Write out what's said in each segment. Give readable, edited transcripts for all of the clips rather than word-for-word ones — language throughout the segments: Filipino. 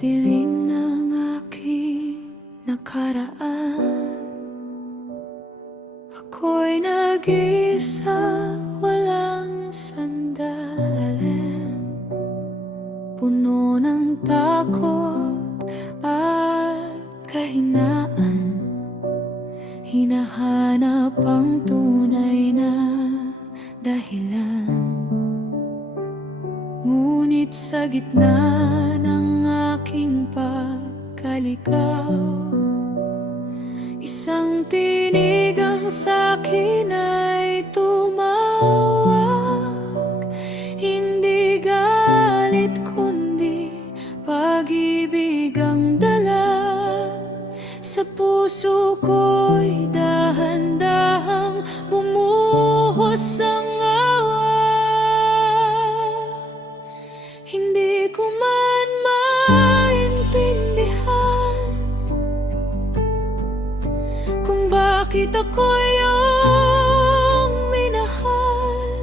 dilim ng aking nakaraan, ako'y nag-isa, walang sandalan, puno ng takot at kahinaan. Hinahanap ang tunay na dahilan, ngunit sa gitna ng aking pagkaligaw, isang tinig ang sa'kin ay tumawag. Hindi galit kundi pag-ibig ang dala, sa puso ko'y dahan-dahang bumuhos ang awa. Hindi ko man maintindihan kung bakit ako iyong minahal,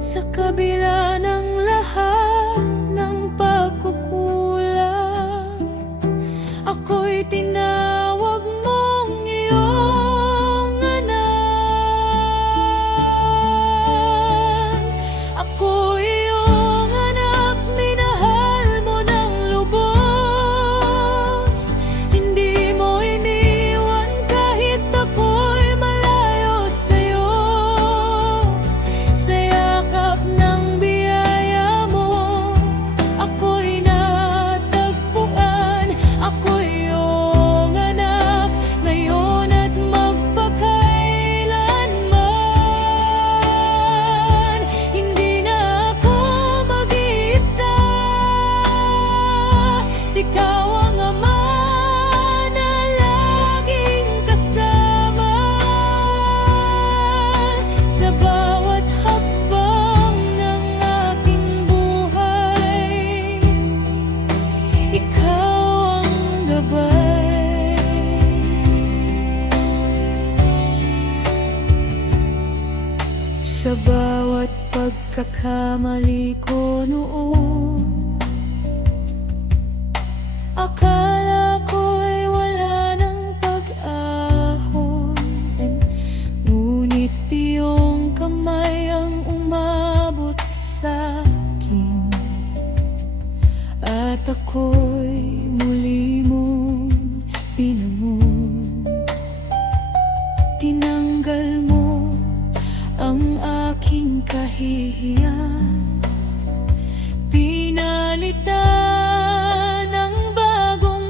sa kabila ng lahat ng pagkukulang. Ako'y tinawag mong iyong anak. Ako'y iyong anak, minahal mo ng lubos. Hindi mo iniwan kahit ako'y malayo sa'yo. Sa yakap ng biyaya mo, ako'y natagpuan. Ako'y iyong anak, ngayon at magpakailanman. Hindi na ako mag-iisa, ikaw ang ama na laging kasama. Sa bawat hakbang ng aking buhay, ikaw ang gabay. Sa bawat pagkakamali ko noon, akala ko'y wala ng pag-ahon, ngunit iyong kamay ang umabot sa'kin, at ako'y muli mong pinangon. Tinanggal mo ang aking kahihiyan, pinalitan ng bagong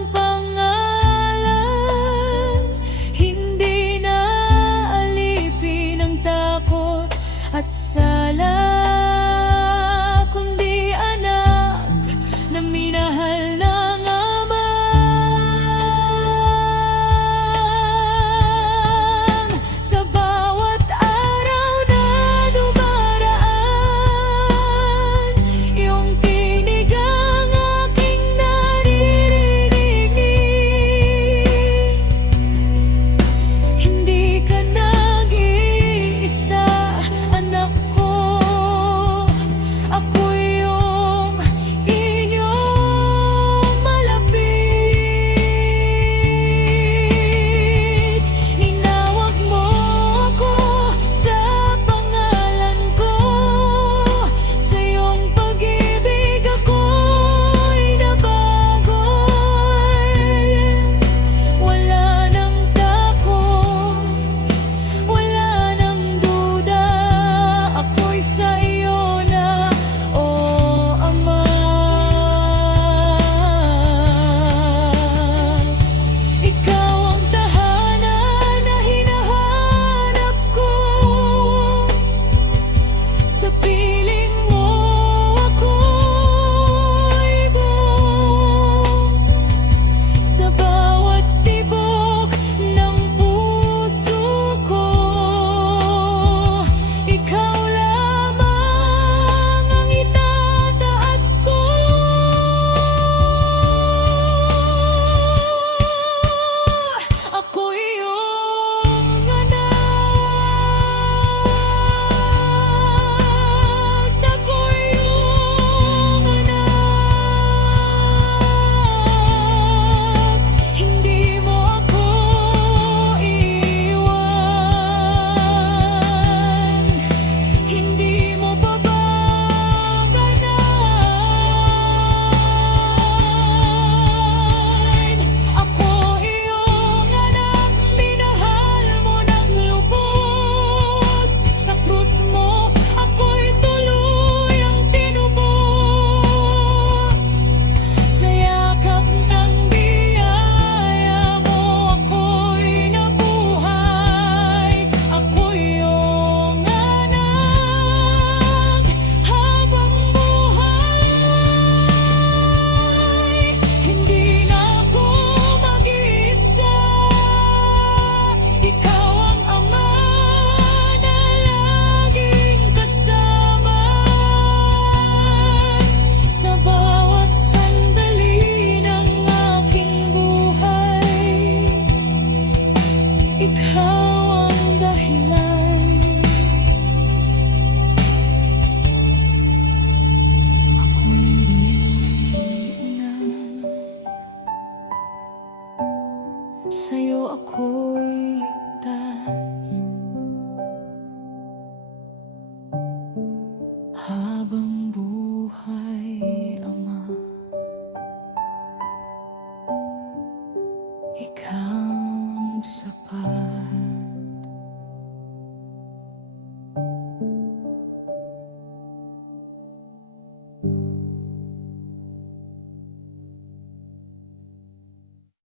sa'yo ako'y ligtas. Habang buhay, Ama, Ikaw